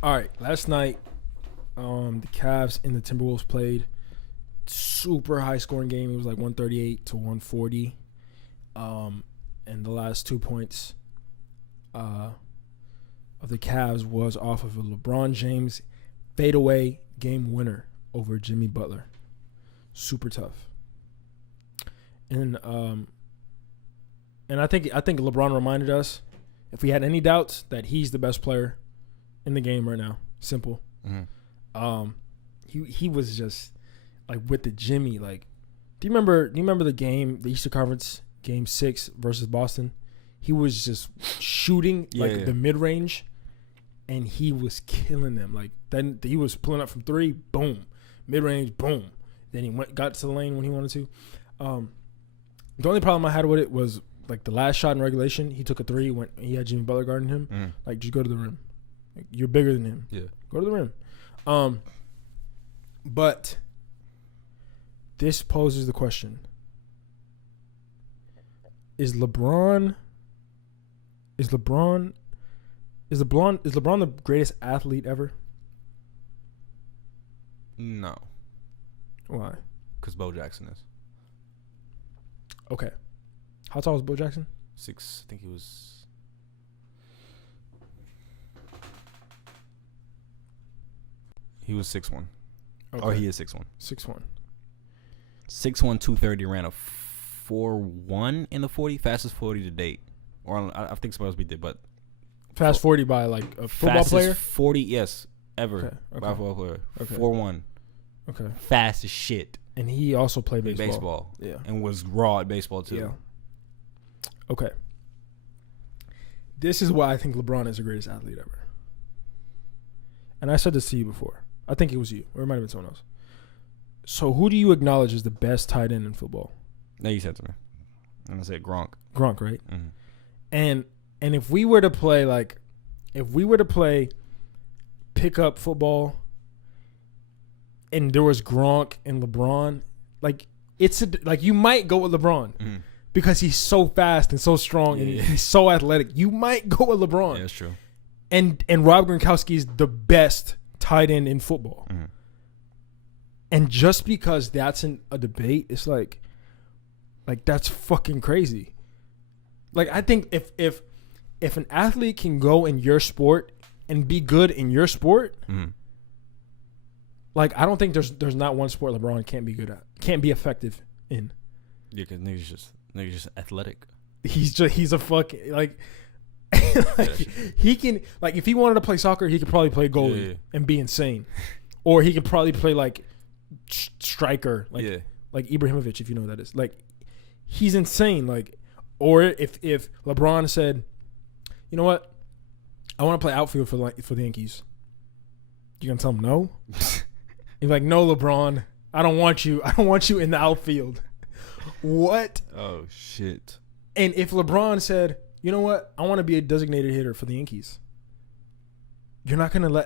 All right, last night, the Cavs and the Timberwolves played. Super high scoring game. It was like 138 to 140. And the last 2 points of the Cavs was off of a LeBron James fadeaway game winner over Jimmy Butler. Super tough. And I think LeBron reminded us, if we had any doubts, that he's the best player in the game right now. Simple. Mm-hmm. He was just like with the Jimmy. Like, do you remember the game, the Eastern Conference Game 6 versus Boston? He was just shooting the mid range, and he was killing them. Like, then he was pulling up from three, boom, mid range, boom. Then he got to the lane when he wanted to. The only problem I had with it was like the last shot in regulation. He took a three when he had Jimmy Butler guarding him. Mm. Like, just go to the rim. Like, you're bigger than him. Yeah, go to the rim. But this poses the question: Is LeBron the greatest athlete ever? No. Why? Because Bo Jackson is. Okay. How tall was Bo Jackson? 6. I think he was. He was 6'1". Okay. Or he is 6'1". 6'1". 6'1", 230, ran a 4.1 in the 40, fastest 40 to date. Or I think somebody else beat it, but fast 40 by like a football player. 40, yes, ever okay. by a football player. Okay. 4.1. Okay. Fast as shit. And he also played baseball. Yeah. And was raw at baseball too. Yeah. Okay. This is why I think LeBron is the greatest athlete ever. And I said this to you before. I think it was you, or it might have been someone else. So who do you acknowledge is the best tight end in football? No, you said to me. And I said Gronk. Gronk, right? Mm-hmm. And if we were to play pickup football, and there was Gronk and LeBron, like you might go with LeBron because he's so fast and so strong and he's so athletic. You might go with LeBron. Yeah, that's true. And Rob Gronkowski is the best tight end in football. Mm-hmm. And just because that's a debate, it's like that's fucking crazy. Like, I think if an athlete can go in your sport and be good in your sport, like, I don't think there's not one sport LeBron can't be good at, can't be effective in. Yeah, because niggas just athletic. He's a fucking like he can, like, if he wanted to play soccer, he could probably play goalie and be insane, or he could probably play like striker, like Ibrahimovic, if you know what that is. Like, he's insane. Like, or if LeBron said, you know what, I want to play outfield for the Yankees, you gonna tell him no? He's like, no, LeBron, I don't want you in the outfield. What? Oh shit. And if LeBron said, you know what, I want to be a designated hitter for the Yankees, you're not gonna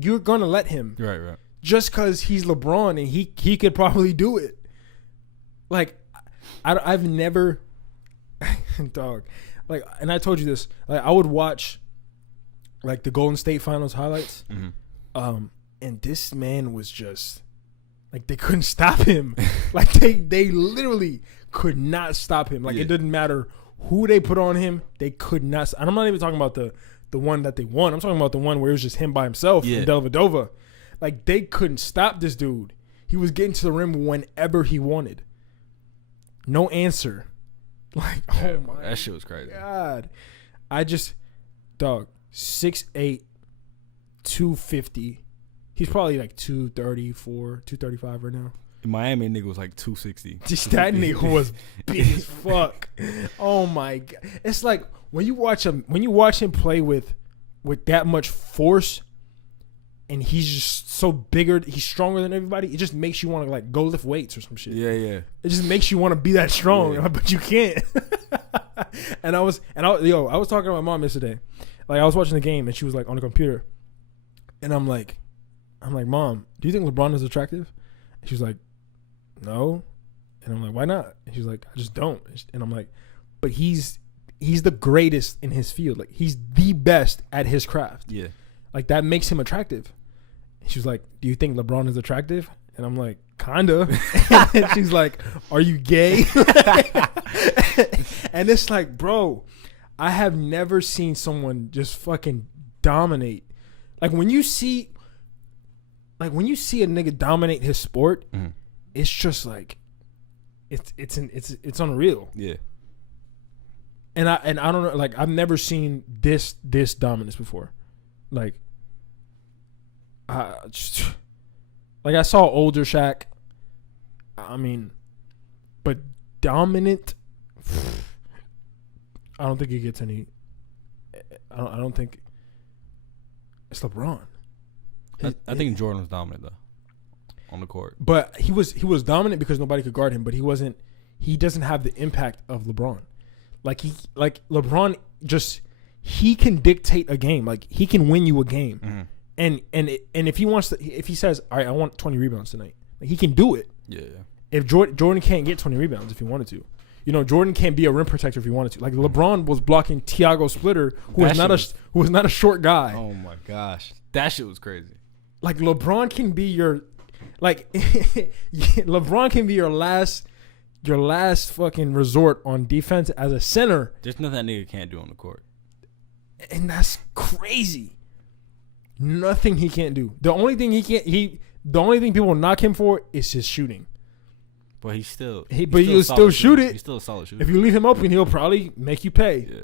you're gonna let him, right, just because he's LeBron and he could probably do it. Like, I've never dog, like, and I told you this, like, I would watch like the Golden State Finals highlights, and this man was just like, they couldn't stop him. Like, they literally could not stop him. Like, it didn't matter who they put on him, they could not. And I'm not even talking about the one that they won. I'm talking about the one where it was just him by himself in Dellavedova. Like, they couldn't stop this dude. He was getting to the rim whenever he wanted. No answer. Like, oh my, that shit was crazy. God. I just, dog, 6'8", 250. He's probably like 234, 235 right now. In Miami, nigga was like 260. Just that nigga was big as fuck. Oh my God. It's like when you watch him play with that much force, and he's just so bigger, he's stronger than everybody, it just makes you want to like go lift weights or some shit. Yeah. It just makes you want to be that strong, but you can't. and I was talking to my mom yesterday. Like, I was watching the game and she was like on the computer, and I'm like, Mom, do you think LeBron is attractive? And she was like, no. And I'm like, why not? And she's like, I just don't. And I'm like, but he's the greatest in his field. Like, he's the best at his craft. Yeah. Like that makes him attractive. She was like, do you think LeBron is attractive? And I'm like, kinda. And she's like, are you gay? And it's like, bro, I have never seen someone just fucking dominate. Like when you see a nigga dominate his sport, it's just like it's unreal. Yeah. And I don't know, like I've never seen this dominance before. Like I saw older Shaq. I mean, but dominant, I don't think he gets any. I don't think it's LeBron. I think Jordan was dominant though on the court. But he was dominant because nobody could guard him. But he doesn't have the impact of LeBron. Like LeBron he can dictate a game. Like he can win you a game. Mm-hmm. And if he says, all right, I want 20 rebounds tonight, like he can do it. Yeah. If Jordan can't get 20 rebounds if he wanted to, Jordan can't be a rim protector if he wanted to. Like LeBron was blocking Tiago Splitter, who was not a short guy. Oh my gosh, that shit was crazy. Like LeBron can be your, like LeBron can be your last fucking resort on defense as a center. There's nothing that nigga can't do on the court, and that's crazy. Nothing he can't do. The only thing people knock him for is his shooting. But he'll still shoot it. He's still a solid shooter. If you leave him open, he'll probably make you pay. Yeah.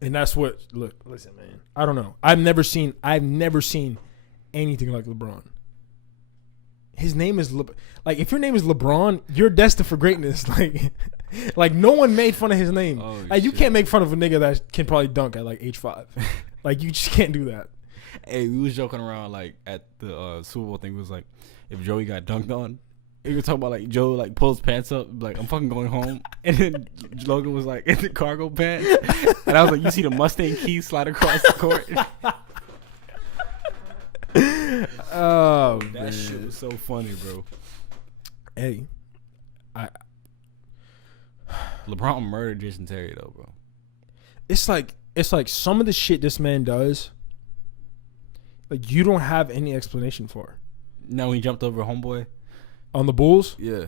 And that's what. Listen, man. I don't know. I've never seen anything like LeBron. His name is like if your name is LeBron, you're destined for greatness. Like no one made fun of his name. Oh, like you can't make fun of a nigga that can probably dunk at like age 5. Like you just can't do that. Hey, we was joking around like at the Super Bowl thing. It was like if Joey got dunked on, he was talking about like Joe like pulls his pants up like I'm fucking going home, and then Logan was like in the cargo pants, and I was like, you see the Mustang key slide across the court. Oh, that man. shit was so funny, bro. Hey, LeBron murdered Jason Terry though, bro. It's like some of the shit this man does, like you don't have any explanation for. No, he jumped over a homeboy on the Bulls. Yeah,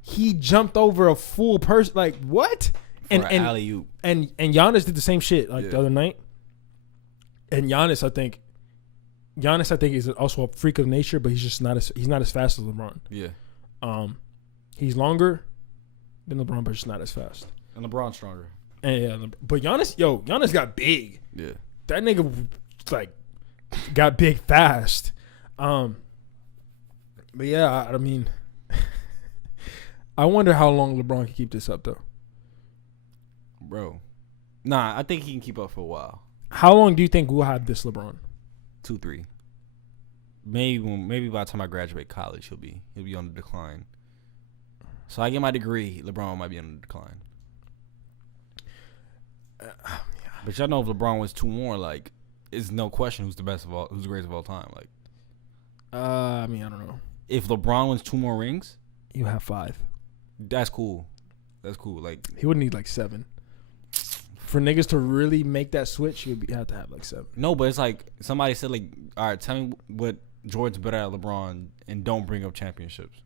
he jumped over a full person. Like what? And alley-oop. And Giannis did the same shit the other night. And Giannis, I think is also a freak of nature, but he's not as fast as LeBron. Yeah. He's longer than LeBron, but just not as fast. And LeBron's stronger. And but Giannis got big. Yeah. That nigga like got big fast. But yeah, I mean, I wonder how long LeBron can keep this up though. Bro. Nah, I think he can keep up for a while. How long do you think we'll have this LeBron? 2-3. Maybe by the time I graduate college, he'll be on the decline. So I get my degree, LeBron might be on the decline. But y'all know if LeBron wins 2 more, like, it's no question who's the greatest of all time. Like, I mean, I don't know. If LeBron wins 2 more rings, you have 5. That's cool. Like, he would need like 7. For niggas to really make that switch, you have to have like 7. No, but it's like somebody said, like, all right, tell me what Jordan's better at LeBron, and don't bring up championships.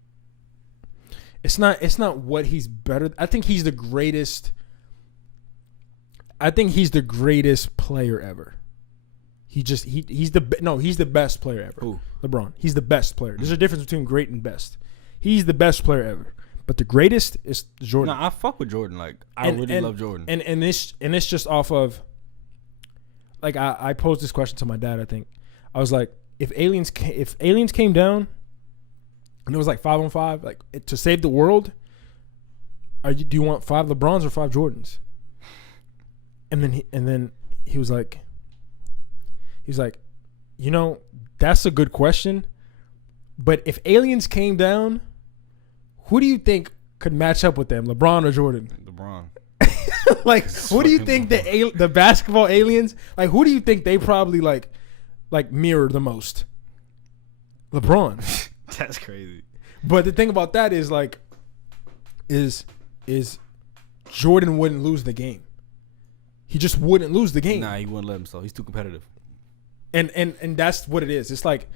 It's not what he's better. I think he's the greatest. I think he's the greatest player ever. He's the best player ever. Who? LeBron. He's the best player. There's a difference between great and best. He's the best player ever. But the greatest is Jordan. Nah, I fuck with Jordan. Like, I really love Jordan. And it's just off of, like, I posed this question to my dad, I think. I was like, if aliens came down and it was like 5-on-5, like to save the world, do you want 5 LeBrons or 5 Jordans? And then he was like, that's a good question, but if aliens came down, who do you think could match up with them, LeBron or Jordan? LeBron. Like, who do you think the basketball aliens, like, who do you think they probably like mirror the most? LeBron. That's crazy. But the thing about that is like, is Jordan wouldn't lose the game. He just wouldn't lose the game. Nah, he wouldn't let himself. He's too competitive. And that's what it is. It's like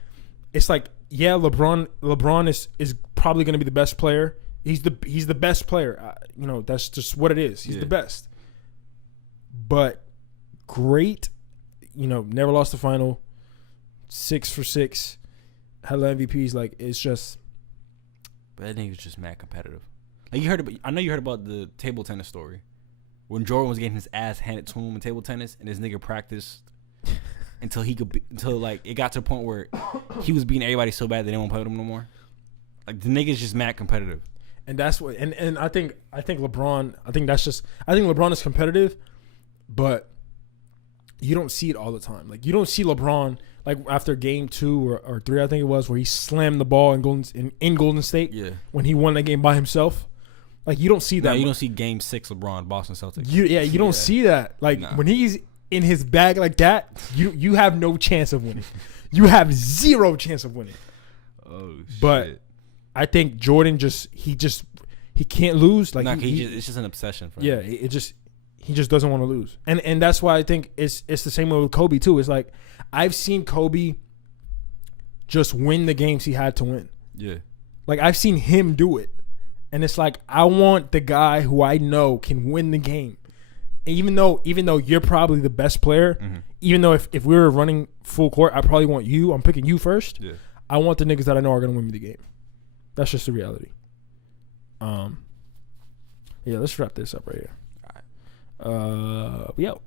yeah, LeBron is probably going to be the best player. He's the best player. You know, that's just what it is. He's the best. But great, you know, never lost the final. 6 for 6, hella MVPs. Like, it's just. But that nigga's just mad competitive. Like, I know you heard about the table tennis story when Jordan was getting his ass handed to him in table tennis, and this nigga practiced until like it got to a point where he was beating everybody so bad they didn't want to play with him no more. Like, the nigga's just mad competitive. And that's what, and I think LeBron. I think LeBron is competitive, but you don't see it all the time. Like, you don't see LeBron like after game 2 or 3, I think it was, where he slammed the ball in Golden State. Yeah. When he won that game by himself. Like, you don't see that. No, you don't see game 6 LeBron, Boston Celtics. You don't see that. Like, when he's in his bag like that, you have no chance of winning. You have 0 chance of winning. Oh, shit. But I think Jordan he can't lose. Like, it's just an obsession for him. Yeah, he just doesn't want to lose. And that's why I think it's the same way with Kobe too. It's like, I've seen Kobe just win the games he had to win. Yeah. Like, I've seen him do it. And it's like, I want the guy who I know can win the game. And even though you're probably the best player, even though if we were running full court, I probably want you. I'm picking you first. Yeah. I want the niggas that I know are going to win me the game. That's just the reality. Yeah, let's wrap this up right here. All right. We out.